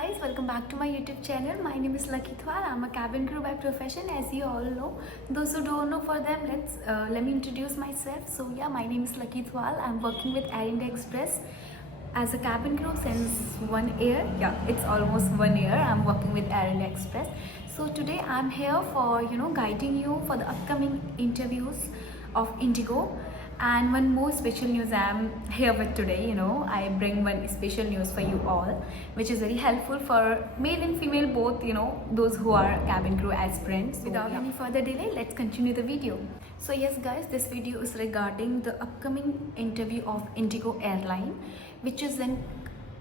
guys, welcome back to my YouTube channel. My name is Lucky Thwal. I'm a cabin crew by profession, as you all know. Those who don't know, for them, let me introduce myself. So yeah, my name is Lucky Thwal. I'm working with Air India Express as a cabin crew since 1 year. Yeah, it's almost 1 year. I'm working with Air India Express. So today I'm here for guiding you for the upcoming interviews of Indigo. And one more special news I'm here with today. I bring one special news for you all, which is very helpful for male and female both, those who are cabin crew aspirants. So, without any further delay, let's continue the video. So yes guys, this video is regarding the upcoming interview of Indigo Airline, which is in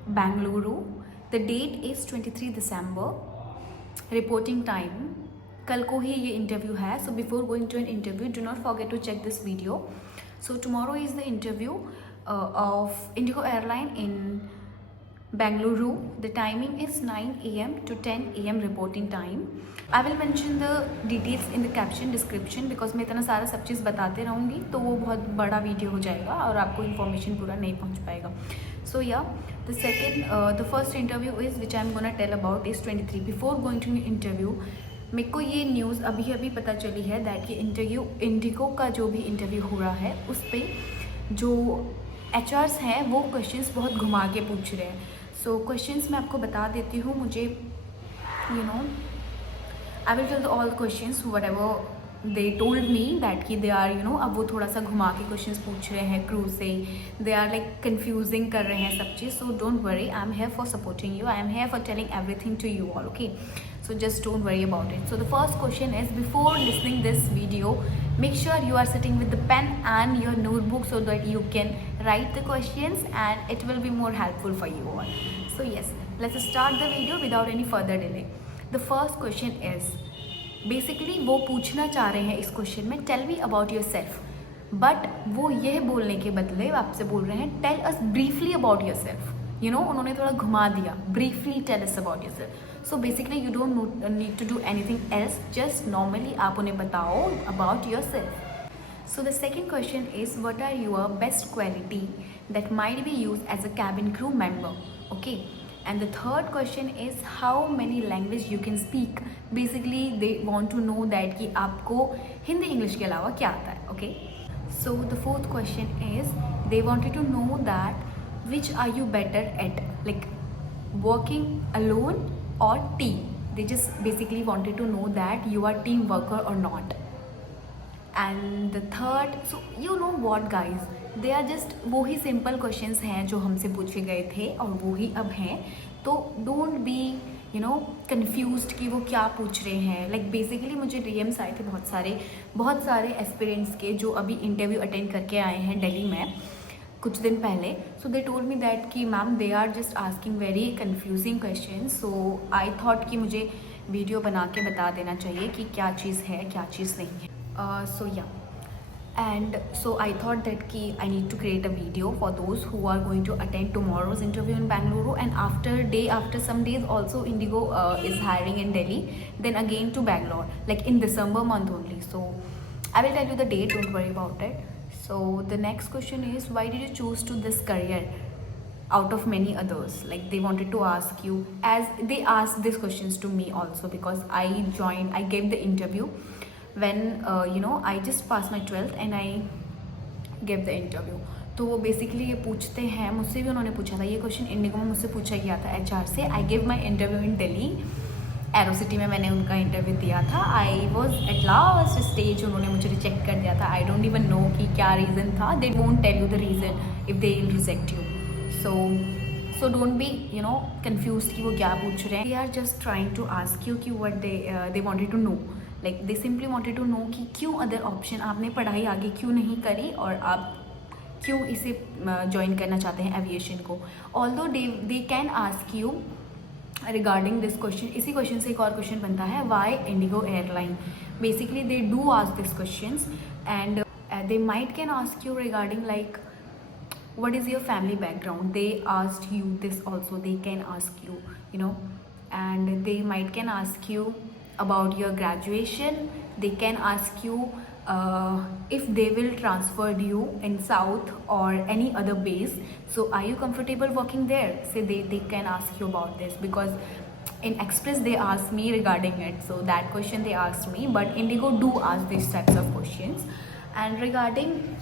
Bangalore. The date is 23 December. Reporting time कल को ही ये interview है. So before going to an interview, do not forget to check this video. So tomorrow is the interview of Indigo Airline in Bangalore. The timing is 9 a.m. to 10 a.m. reporting time. I will mention the details in the caption description because मैं इतना सारा सब चीज़ बताते रहूँगी तो वो बहुत बड़ा वीडियो हो जाएगा और आपको इन्फॉर्मेशन पूरा नहीं पहुँच पाएगा. So yeah, the first interview is which I'm gonna tell about is 23. Before going to interview, मेरे को ये न्यूज़ अभी पता चली है दैट कि इंडिगो का जो भी इंटरव्यू हो रहा है उस पर जो HRs हैं वो क्वेश्चंस बहुत घुमा के पूछ रहे हैं. सो क्वेश्चंस मैं आपको बता देती हूँ. मुझे I will tell all questions whatever they told me that कि दे आर अब वो थोड़ा सा घुमा के क्वेश्चंस पूछ रहे हैं क्रू से. दे आर लाइक कन्फ्यूजिंग कर रहे हैं सब चीज़. So don't worry, I am here for supporting you. I am here for telling everything to you all. Okay, so just don't worry about it. So the first question is, before listening this video, make sure you are sitting with the pen and your notebook so that you can write the questions and it will be more helpful for you all. So yes, let's start the video without any further delay. The first question is basically वो पूछना चाह रहे हैं इस question में tell me about yourself, but वो यह बोलने के बदले आपसे बोल रहे हैं tell us briefly about yourself. उन्होंने थोड़ा घुमा दिया. Briefly tell us about yourself. So basically you don't need to do anything else. Just normally आप उन्हें बताओ about yourself. So the second question is, what are your best quality that might be used as a cabin crew member? Okay. And the third question is, how many language you can speak? Basically they want to know that कि आपको Hindi English के अलावा क्या आता है. Okay. So the fourth question is, they wanted to know that which are you better at, like working alone or team. They just basically wanted to know that you are team worker or not. And the third, so you know what guys, they are just वो ही simple questions हैं जो हमसे पूछे गए थे और वो ही अब हैं. तो don't be confused कि वो क्या पूछ रहे हैं. Like basically मुझे DMs आए थे बहुत सारे एस्पिरेंट्स के जो अभी इंटरव्यू अटेंड करके आए हैं दिल्ली में कुछ दिन पहले. So they told me that कि ma'am they are just asking very confusing question. So I thought कि मुझे वीडियो बना के बता देना चाहिए कि क्या चीज़ है क्या चीज़ नहीं है. So yeah and so I thought that कि I need to create a video for those who are going to attend tomorrow's interview in Bangalore, and after some days also Indigo is hiring in Delhi, then again to Bangalore, like in December month only. So I will tell you the date, don't worry about it. So the next question is, why did you choose to this career out of many others? Like they wanted to ask you, as they asked these questions to me also, because I gave the interview when I just passed my 12th and I gave the interview. तो वो basically ये पूछते हैं, मुझसे भी उन्होंने पूछा था ये क्वेश्चन. इंडिगो में मुझसे पूछा गया था HR से. I give my interview in Delhi arrow city में मैंने उनका इंटरव्यू दिया था. I was at last stage. उन्होंने मुझे रिजेक्ट कर दिया था. आई डोंट इवन नो कि क्या रीज़न था. They won't tell you the reason if they will reject you. So don't be confuse कि वो क्या पूछ रहे हैं. They are just trying to ask you कि what they wanted to know. Like they simply wanted to know कि क्यों other option, आपने पढ़ाई आगे क्यों नहीं करी और आप क्यों इसे ज्वाइन करना चाहते हैं एविएशन को. Although they can ask you regarding this question. इसी क्वेश्चन से एक और क्वेश्चन बनता है, why IndiGo airline. Basically they do ask this questions and they might can ask you regarding like what is your family background. They asked you this also. They can ask you and they might can ask you about your graduation. They can ask you if they will transfer you in South or any other base, so are you comfortable working there? Say they can ask you about this, because in Express they asked me regarding it, so that question they asked me, but Indigo do ask these types of questions. And regarding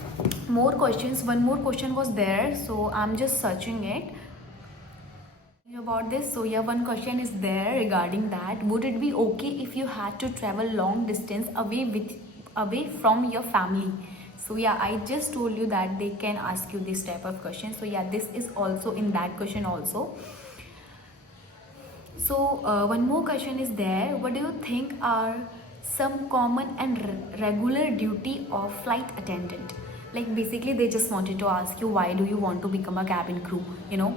more questions, one more question was there, so I'm just searching it about this. So yeah, one question is there regarding that: would it be okay if you had to travel long distance away from your family? So yeah, I just told you that they can ask you this type of question. So yeah, this is also in that question also. So one more question is there: what do you think are some common and regular duty of flight attendant? Like basically they just wanted to ask you, why do you want to become a cabin crew, you know,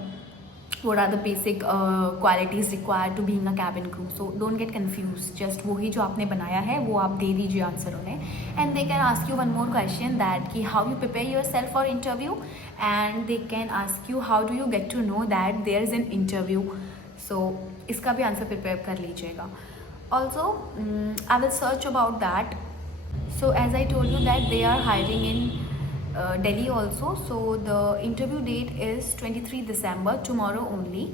what are the basic qualities required to being a cabin crew. So don't get confused, just वही जो आपने बनाया है वो आप दे दीजिए answer उन्हें. And they can ask you one more question, that कि how you prepare yourself for interview, and they can ask you how do you get to know that there is an interview. So इसका भी answer prepare कर लीजिएगा. Also I will search about that. So as I told you that they are hiring in Delhi also. So the interview date is 23 December, tomorrow only,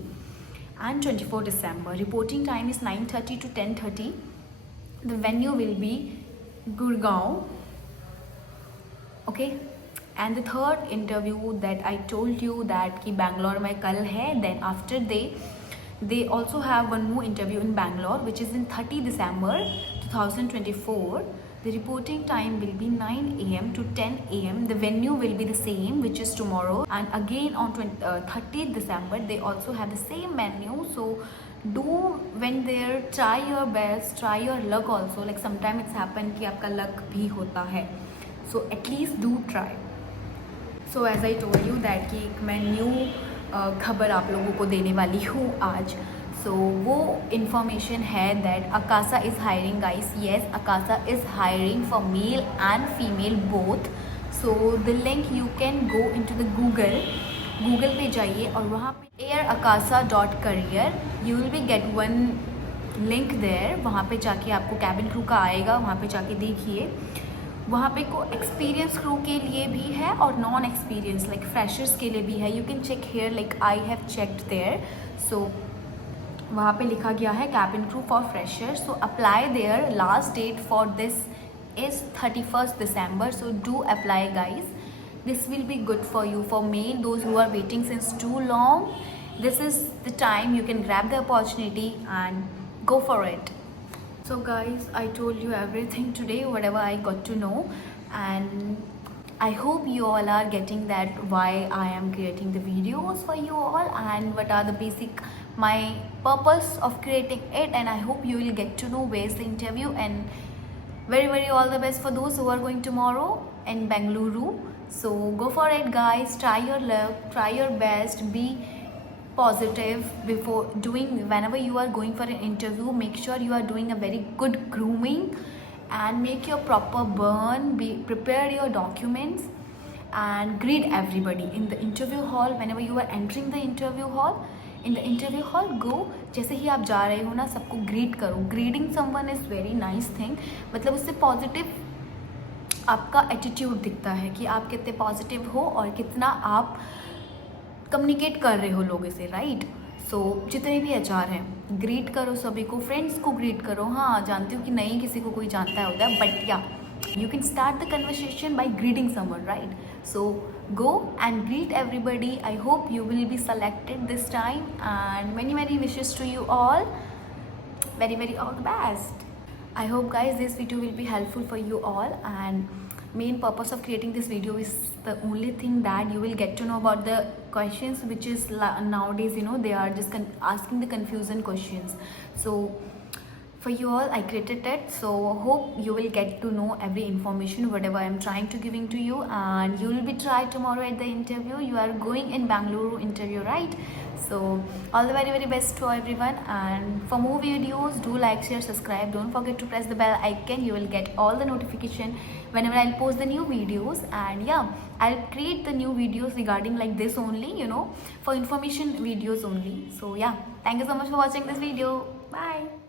and 24 December. Reporting time is 9:30 to 10:30. The venue will be Gurgaon. Okay. And the third interview that I told you that कि Bangalore में कल है, then after they also have one more interview in Bangalore, which is in 30 December 2024. The reporting time will be 9 AM to 10 AM. The venue will be the same, which is tomorrow. And again on 30th December, they also have the same venue. So do when there, try your best, try your luck also. Like sometimes it's happened कि आपका luck भी होता है. So at least do try. So as I told you that कि मैं new खबर आप लोगों को देने वाली हूँ आज. So वो information है that Akasa is hiring, guys. Yes, Akasa is hiring for male and female both. So the link you can go into the Google पे जाइए और वहाँ पे airakasa.career you will be get one link there. वहाँ पे जाके आपको cabin crew का आएगा, वहाँ पे जाके देखिए. वहाँ पे को एक्सपीरियंस क्रू के लिए भी है और नॉन एक्सपीरियंस लाइक फ्रेशर्स के लिए भी है. You can check here, like I have checked there. So वहाँ पे लिखा गया है cabin crew for freshers. So apply there. Last date for this is 31st December. So do apply guys. This will be good for you. For male those who are waiting since too long, this is the time you can grab the opportunity and go for it. So guys, I told you everything today, whatever I got to know, and I hope you all are getting that why I am creating the videos for you all and what are the basic my purpose of creating it. And I hope you will get to know where's the interview, and very all the best for those who are going tomorrow in Bengaluru. So go for it guys, try your luck, try your best, be positive before doing. Whenever you are going for an interview, make sure you are doing a very good grooming and make your proper burn. Prepare your documents and greet everybody in the interview hall. Whenever you are entering the interview hall, in the interview hall, go जैसे ही आप जा रहे हो ना, सबको greet करो. Greeting someone is very nice thing. मतलब उससे पॉजिटिव आपका एटीट्यूड दिखता है कि आप कितने पॉजिटिव हो और कितना आप कम्युनिकेट कर रहे हो लोगों से, राइट. सो जितने भी HR हैं, ग्रीट करो सभी को, फ्रेंड्स को ग्रीट करो. हाँ, जानती हूँ कि नहीं किसी को कोई जानता है होता है, बट या you can start the conversation by greeting someone, right? So go and greet everybody. I hope you will be selected this time, and many wishes to you all. Very all the best. I hope guys this video will be helpful for you all, and main purpose of creating this video is the only thing that you will get to know about the questions, which is nowadays, you know, they are just asking the confusion questions. So for you all I created it, so hope you will get to know every information whatever I am trying to giving to you, and you will be tried tomorrow at the interview. You are going in Bangalore interview, right? So all the very best to everyone, and for more videos do like, share, subscribe. Don't forget to press the bell icon. You will get all the notification whenever I'll post the new videos. And yeah, I'll create the new videos regarding like this only, you know, for information videos only. So yeah, thank you so much for watching this video. Bye.